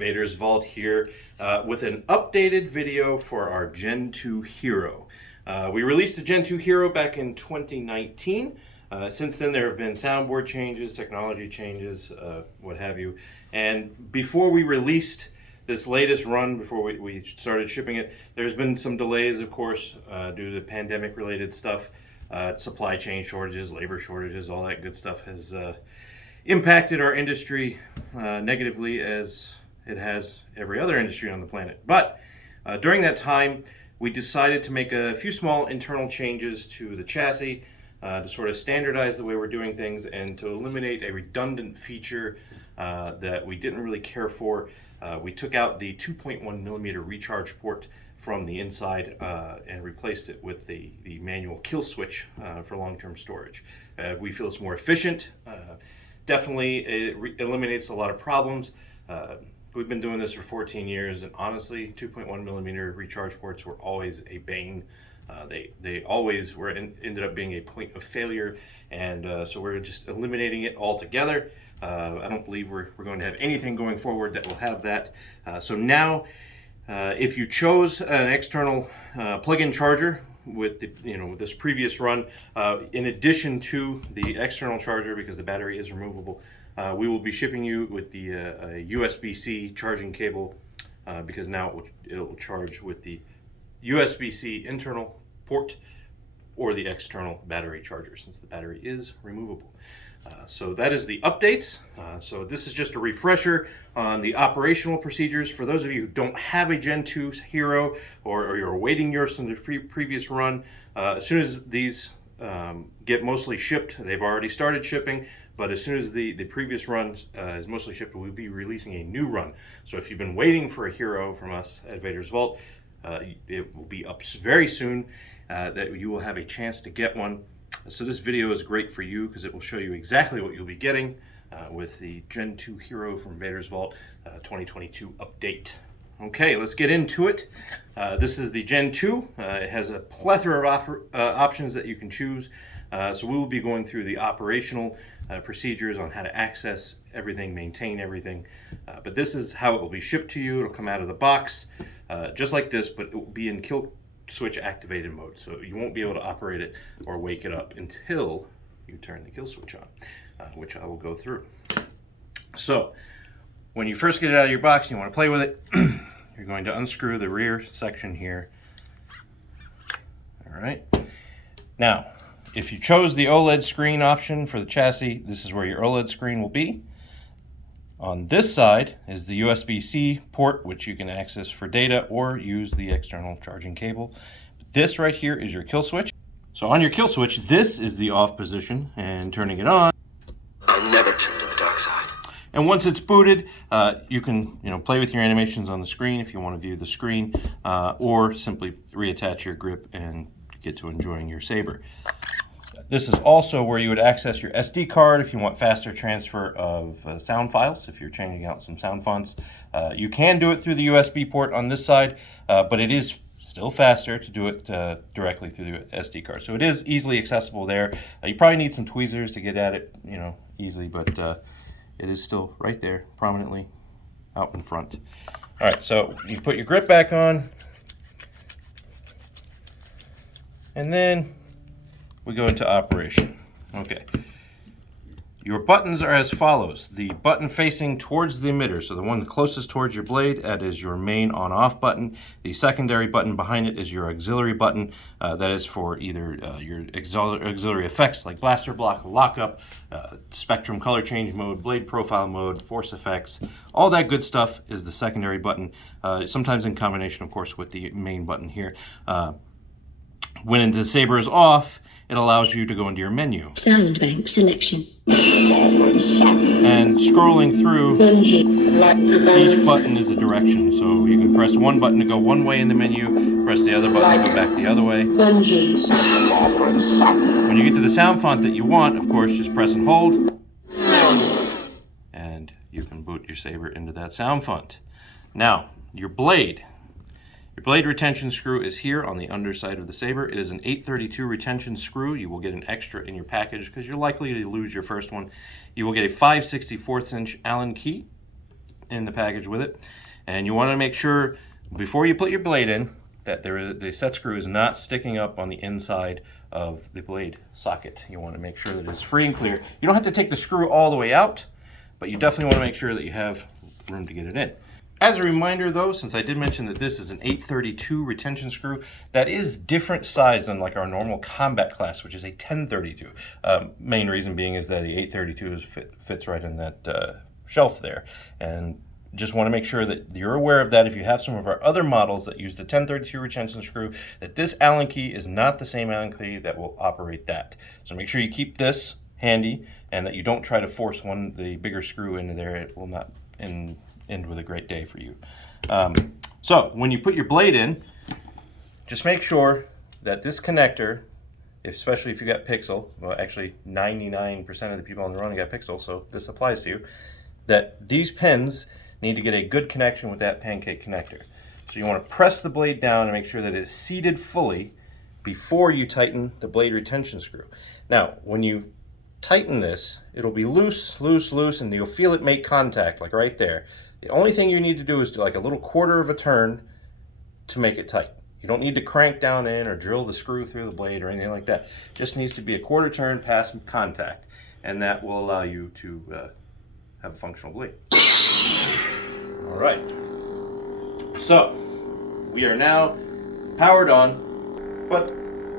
Vader's Vault here with an updated video for our Gen 2 Hero. We released the Gen 2 Hero back in 2019. Since then there have been soundboard changes, technology changes, what have you. And before we released this latest run, before we started shipping it, there's been some delays, of course, due to pandemic related stuff. Supply chain shortages, labor shortages, all that good stuff has impacted our industry negatively, as it has every other industry on the planet. But during that time, we decided to make a few small internal changes to the chassis to sort of standardize the way we're doing things and to eliminate a redundant feature that we didn't really care for. We took out the 2.1 millimeter recharge port from the inside and replaced it with the manual kill switch for long-term storage. We feel it's more efficient. Definitely it eliminates a lot of problems. We've been doing this for 14 years, and honestly, 2.1 millimeter recharge ports were always a bane. They always ended up being a point of failure, and so we're just eliminating it altogether. I don't believe we're going to have anything going forward that will have that. So now, if you chose an external plug-in charger with this previous run, in addition to the external charger, because the battery is removable, we will be shipping you with the USB-C charging cable, because now it will charge with the USB-C internal port or the external battery charger, since the battery is removable. So that is the updates. So this is just a refresher on the operational procedures. For those of you who don't have a Gen 2 Hero, or you're awaiting yours from the previous run, as soon as these get mostly shipped, they've already started shipping, but as soon as the previous run is mostly shipped, we'll be releasing a new run. So if you've been waiting for a Hero from us at Vader's Vault, it will be up very soon, that you will have a chance to get one. So this video is great for you because it will show you exactly what you'll be getting with the Gen 2 Hero from Vader's Vault 2022 update. Okay, let's get into it. This is the Gen 2. It has a plethora of options that you can choose. So we will be going through the operational procedures on how to access everything, maintain everything. But this is how it will be shipped to you. It'll come out of the box just like this, but it will be in kill switch activated mode. So you won't be able to operate it or wake it up until you turn the kill switch on, which I will go through. So when you first get it out of your box and you want to play with it, you're going to unscrew the rear section here. All right. Now, if you chose the OLED screen option for the chassis, this is where your OLED screen will be. On this side is the USB-C port, which you can access for data or use the external charging cable. This right here is your kill switch. So on your kill switch, this is the off position, and turning it on, I never turn to the dark side. and once it's booted, you can play with your animations on the screen if you want to view the screen, or simply reattach your grip and get to enjoying your saber. This is also where you would access your SD card if you want faster transfer of sound files, if you're changing out some sound fonts. You can do it through the USB port on this side, but it is still faster to do it directly through the SD card. So it is easily accessible there. You probably need some tweezers to get at it, easily, but it is still right there, prominently out in front. All right, so you put your grip back on, and then we go into operation. Okay. Your buttons are as follows. The button facing towards the emitter, so the one closest towards your blade, that is your main on-off button. The secondary button behind it is your auxiliary button. That is for either your auxiliary effects like blaster block, lockup, spectrum color change mode, blade profile mode, force effects. All that good stuff is the secondary button, sometimes in combination, of course, with the main button here. When the saber is off, it allows you to go into your menu. Sound bank selection. And scrolling through, each button is a direction. So you can press one button to go one way in the menu, press the other button to go back the other way. When you get to the sound font that you want, of course, just press and hold, and you can boot your saber into that sound font. Now, your blade. Your blade retention screw is here on the underside of the saber. It is an 832 retention screw. You will get an extra in your package because you're likely to lose your first one. You will get a 5/64 inch Allen key in the package with it. And you want to make sure before you put your blade in that the set screw is not sticking up on the inside of the blade socket. You want to make sure that it's free and clear. You don't have to take the screw all the way out, but you definitely want to make sure that you have room to get it in. As a reminder though, since I did mention that this is an 832 retention screw, that is different size than like our normal combat class, which is a 1032. Main reason being is that the 832 fits right in that shelf there. And just want to make sure that you're aware of that if you have some of our other models that use the 1032 retention screw, that this Allen key is not the same Allen key that will operate that. So make sure you keep this handy and that you don't try to force the bigger screw into there. It will not end with a great day for you. So when you put your blade in, just make sure that this connector, especially if you got pixel, well actually 99% of the people on the run got pixel, so this applies to you, that these pins need to get a good connection with that pancake connector. So you want to press the blade down and make sure that it's seated fully before you tighten the blade retention screw. Now, when you tighten this, it'll be loose, loose, loose, and you'll feel it make contact, like right there. The only thing you need to do is do like a little quarter of a turn to make it tight. You don't need to crank down in or drill the screw through the blade or anything like that. Just needs to be a quarter turn past contact, and that will allow you to have a functional blade. All right, so we are now powered on, but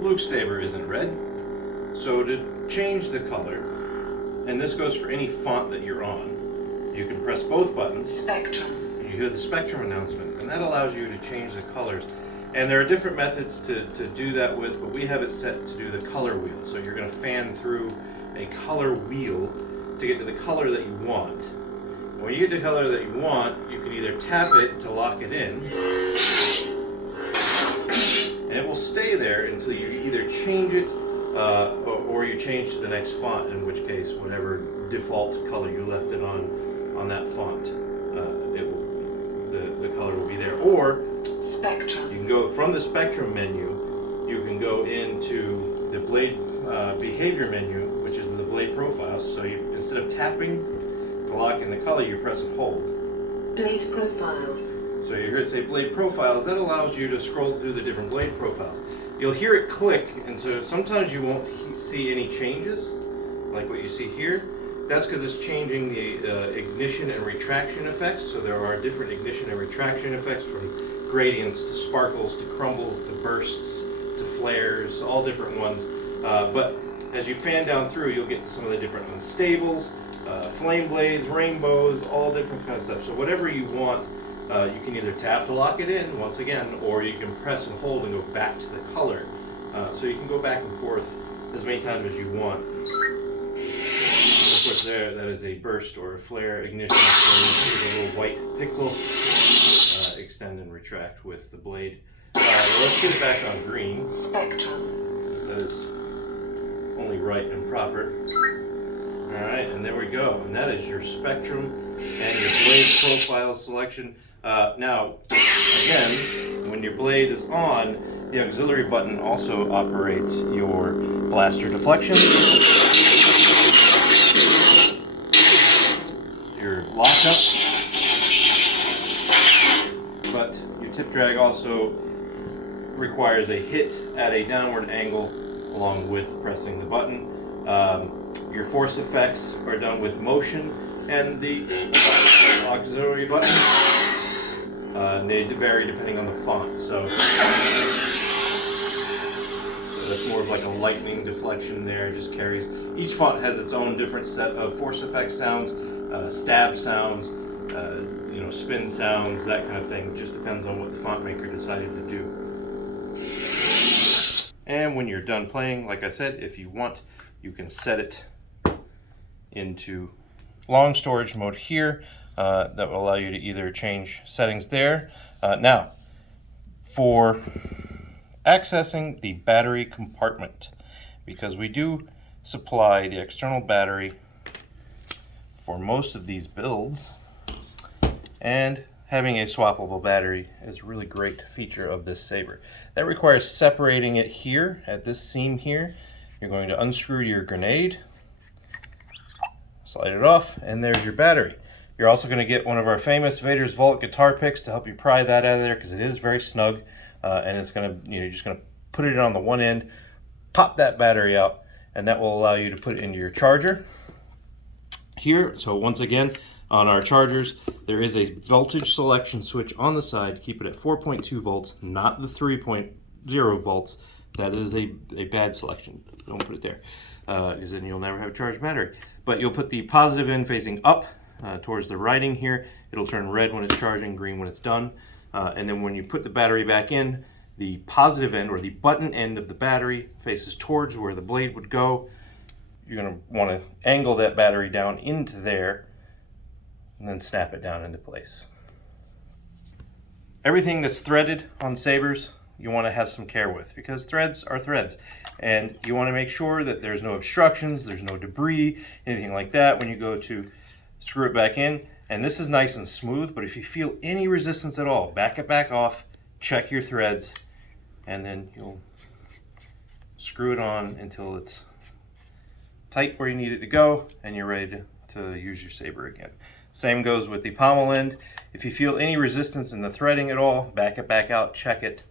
Luke's saber isn't red. So to change the color, and this goes for any font that you're on, you can press both buttons. Spectrum. And you hear the spectrum announcement, and that allows you to change the colors. And there are different methods to do that with, but we have it set to do the color wheel. So you're going to fan through a color wheel to get to the color that you want. When you get the color that you want, you can either tap it to lock it in, and it will stay there until you either change it or you change to the next font, in which case whatever default color you left it on that font, the color will be there. Or Spectrum. you can go from the spectrum menu, you can go into the blade behavior menu, which is with the blade profiles. So you, instead of tapping to lock in the color, you press and hold. Blade profiles. So you hear it say blade profiles. That allows you to scroll through the different blade profiles. You'll hear it click, and so sometimes you won't see any changes, like what you see here. That's because it's changing the ignition and retraction effects. So there are different ignition and retraction effects, from gradients to sparkles to crumbles to bursts to flares, all different ones. But as you fan down through, you'll get some of the different unstables, flame blades, rainbows, all different kind of stuff. So whatever you want, you can either tap to lock it in once again, or you can press and hold and go back to the color. So you can go back and forth as many times as you want. Of course, there, that is a burst or a flare ignition. So you a little white pixel. Extend and retract with the blade. Well, let's get it back on green. Spectrum. Because that is only right and proper. Alright, and there we go. And that is your spectrum and your blade profile selection. Now, again, when your blade is on, the auxiliary button also operates your blaster deflection, your lockup, but your tip drag also requires a hit at a downward angle along with pressing the button. Your force effects are done with motion and the auxiliary button. They vary depending on the font. So that's more of like a lightning deflection there. It just carries. Each font has its own different set of force effect sounds, stab sounds, spin sounds, that kind of thing. It just depends on what the font maker decided to do. And when you're done playing, like I said, if you want, you can set it into long storage mode here. That will allow you to either change settings there. Now, for accessing the battery compartment, because we do supply the external battery for most of these builds, and having a swappable battery is a really great feature of this saber. That requires separating it here at this seam here. You're going to unscrew your grenade, slide it off, and there's your battery. You're also going to get one of our famous Vader's Vault guitar picks to help you pry that out of there, because it is very snug, and it's going to, you're just going to put it on the one end, pop that battery out, and that will allow you to put it into your charger here. So once again, on our chargers, there is a voltage selection switch on the side. Keep it at 4.2 volts, not the 3.0 volts. That is a bad selection. Don't put it there, because then you'll never have a charged battery. But you'll put the positive end facing up towards the writing here. It'll turn red when it's charging, green when it's done. And then when you put the battery back in, the positive end, or the button end of the battery, faces towards where the blade would go. You're going to want to angle that battery down into there and then snap it down into place. Everything that's threaded on sabers, you want to have some care with, because threads are threads, and you want to make sure that there's no obstructions, there's no debris, anything like that when you go to screw it back in. And this is nice and smooth, but if you feel any resistance at all, back it back off, check your threads, and then you'll screw it on until it's tight where you need it to go, and you're ready to use your saber again. Same goes with the pommel end. If you feel any resistance in the threading at all, back it back out, check it.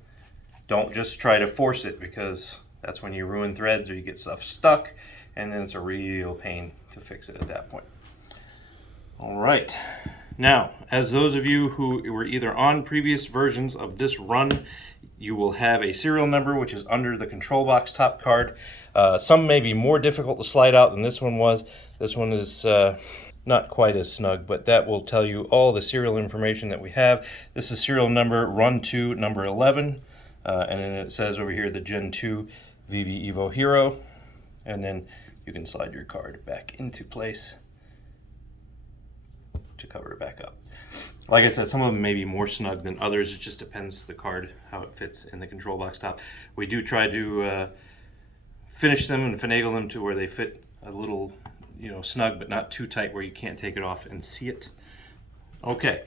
Don't just try to force it, because that's when you ruin threads or you get stuff stuck, and then it's a real pain to fix it at that point. All right. Now, as those of you who were either on previous versions of this run, you will have a serial number which is under the control box top card. Some may be more difficult to slide out than this one was. This one is not quite as snug, but that will tell you all the serial information that we have. This is serial number run 2, number 11, and then it says over here the Gen 2 VV Evo Hero, and then you can slide your card back into place to cover it back up. Like I said, some of them may be more snug than others. It just depends the card, how it fits in the control box top. We do try to finish them and finagle them to where they fit a little, snug, but not too tight where you can't take it off and see it. Okay,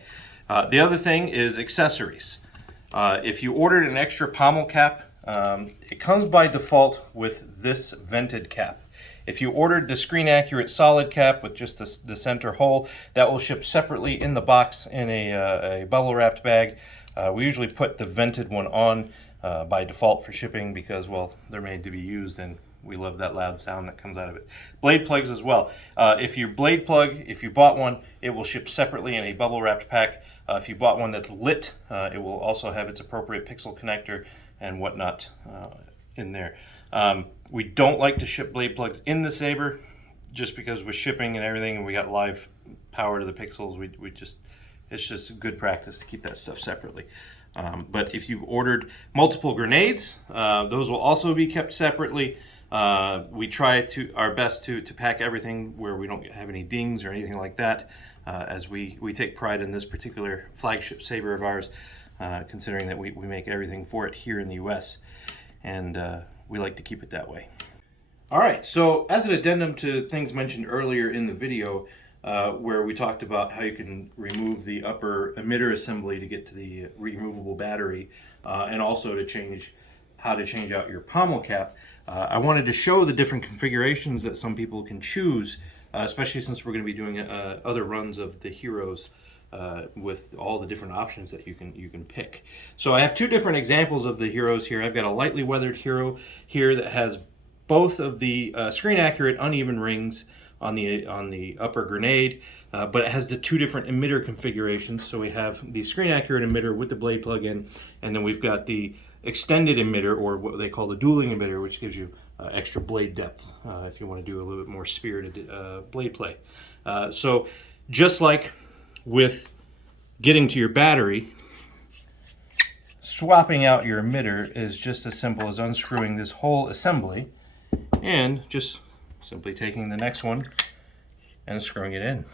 the other thing is accessories. If you ordered an extra pommel cap, it comes by default with this vented cap. If you ordered the screen accurate solid cap with just the center hole, that will ship separately in the box in a bubble wrapped bag. We usually put the vented one on by default for shipping, because, well, they're made to be used and we love that loud sound that comes out of it. Blade plugs as well. If you bought one, it will ship separately in a bubble wrapped pack. If you bought one that's lit, it will also have its appropriate pixel connector and whatnot in there. We don't like to ship blade plugs in the saber, just because with shipping and everything, and we got live power to the pixels, it's just good practice to keep that stuff separately. But if you've ordered multiple grenades, those will also be kept separately. We try our best to pack everything where we don't have any dings or anything like that, as we take pride in this particular flagship saber of ours, considering that we make everything for it here in the US, and we like to keep it that way. All right, so as an addendum to things mentioned earlier in the video, where we talked about how you can remove the upper emitter assembly to get to the removable battery, and also how to change out your pommel cap, I wanted to show the different configurations that some people can choose, especially since we're going to be doing other runs of the heroes with all the different options that you can pick. So I have two different examples of the heroes here. I've got a lightly weathered hero here that has both of the screen accurate uneven rings on the upper grenade, but it has the two different emitter configurations. So we have the screen accurate emitter with the blade plug in, and then we've got the extended emitter, or what they call the dueling emitter, which gives you extra blade depth if you want to do a little bit more spirited blade play. So just like with getting to your battery, swapping out your emitter is just as simple as unscrewing this whole assembly and just simply taking the next one and screwing it in.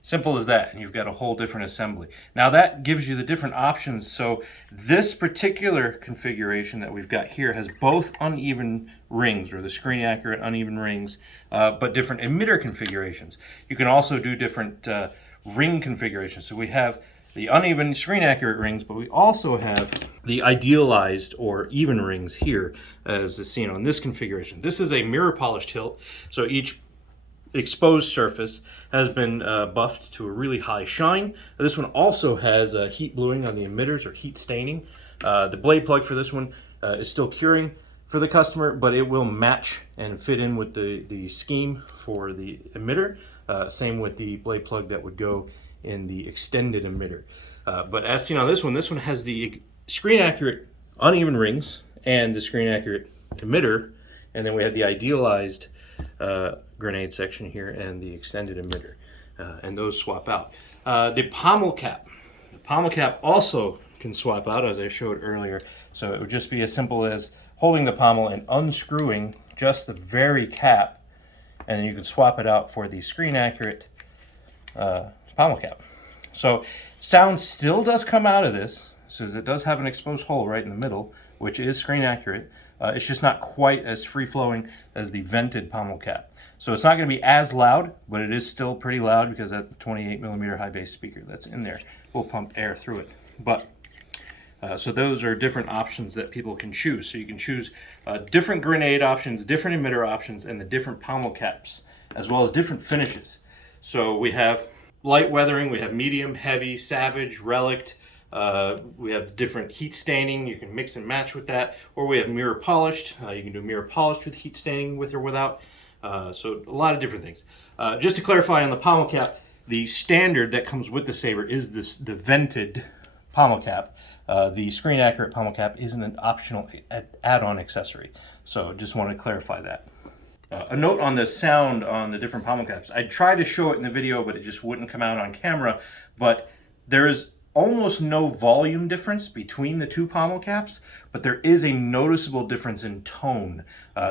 Simple as that, and you've got a whole different assembly. Now that gives you the different options. So this particular configuration that we've got here has both uneven rings, or the screen accurate uneven rings, but different emitter configurations. You can also do different ring configurations. So we have the uneven screen accurate rings, but we also have the idealized or even rings here, as is seen on this configuration. This is a mirror polished hilt, so each exposed surface has been buffed to a really high shine. This one also has heat bluing on the emitters, or heat staining. The blade plug for this one is still curing for the customer, but it will match and fit in with the scheme for the emitter. Same with the blade plug that would go in the extended emitter. But as seen on this one has the screen accurate uneven rings and the screen accurate emitter, and then we have the idealized grenade section here and the extended emitter, and those swap out. The pommel cap also can swap out, as I showed earlier. So it would just be as simple as holding the pommel and unscrewing just the very cap, and then you can swap it out for the screen accurate pommel cap. So sound still does come out of this, so it does have an exposed hole right in the middle, which is screen accurate. It's just not quite as free-flowing as the vented pommel cap. So it's not going to be as loud, but it is still pretty loud because that 28mm high bass speaker that's in there will pump air through it. But so those are different options that people can choose. So you can choose different grenade options, different emitter options, and the different pommel caps, as well as different finishes. So we have light weathering, we have medium, heavy, savage, relict. We have different heat staining. You can mix and match with that, or we have mirror polished. You can do mirror polished with heat staining, with or without. So a lot of different things. Just to clarify on the pommel cap, the standard that comes with the Saber is the vented pommel cap. The screen accurate pommel cap isn't an optional add-on accessory. So just want to clarify that. A note on the sound on the different pommel caps. I tried to show it in the video, but it just wouldn't come out on camera. But there is almost no volume difference between the two pommel caps, but there is a noticeable difference in tone.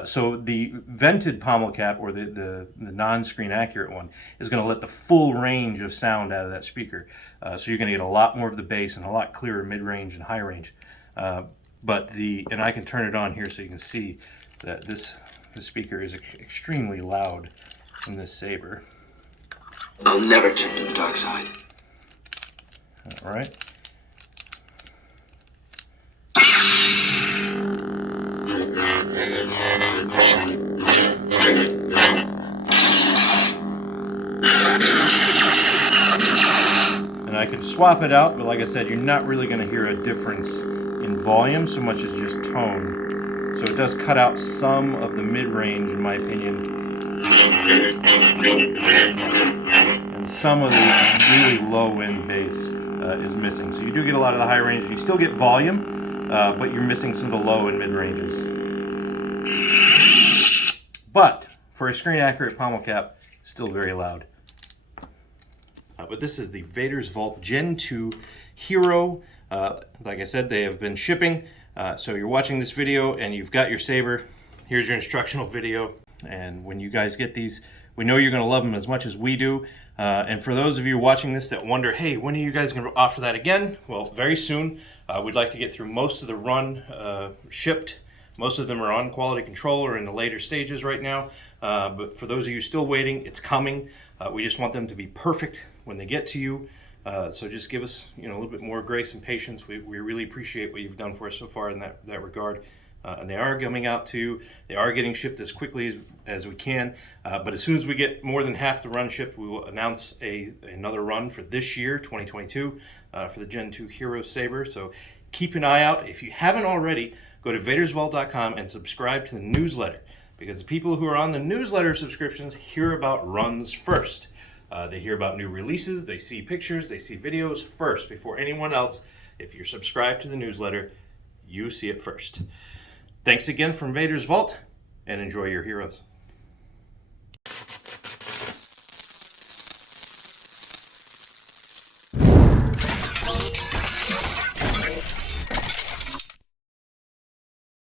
So the vented pommel cap, or the non-screen accurate one, is going to let the full range of sound out of that speaker. So you're going to get a lot more of the bass and a lot clearer mid-range and high range. And I can turn it on here so you can see that the speaker is extremely loud in this Saber. I'll never turn to the dark side. All right. And I can swap it out, but like I said, you're not really going to hear a difference in volume so much as just tone. So it does cut out some of the mid-range, in my opinion, and some of the really low-end bass is missing. So you do get a lot of the high range, and you still get volume, but you're missing some of the low and mid-ranges. But for a screen-accurate pommel cap, still very loud. But this is the Vader's Vault Gen 2 Hero. Like I said, they have been shipping. So you're watching this video and you've got your Saber. Here's your instructional video. And when you guys get these, we know you're going to love them as much as we do. And for those of you watching this that wonder, hey, when are you guys going to offer that again? Well, very soon. We'd like to get through most of the run shipped. Most of them are on quality control or in the later stages right now. But for those of you still waiting, it's coming. We just want them to be perfect when they get to you. So just give us, a little bit more grace and patience. We really appreciate what you've done for us so far in that regard. And they are coming out to you. They are getting shipped as quickly as we can. But as soon as we get more than half the run shipped, we will announce another run for this year, 2022, for the Gen 2 Hero Saber. So keep an eye out. If you haven't already, go to vadersvault.com and subscribe to the newsletter, because the people who are on the newsletter subscriptions hear about runs first. They hear about new releases, they see pictures, they see videos first before anyone else. If you're subscribed to the newsletter, you see it first. Thanks again from Vader's Vault, and enjoy your heroes.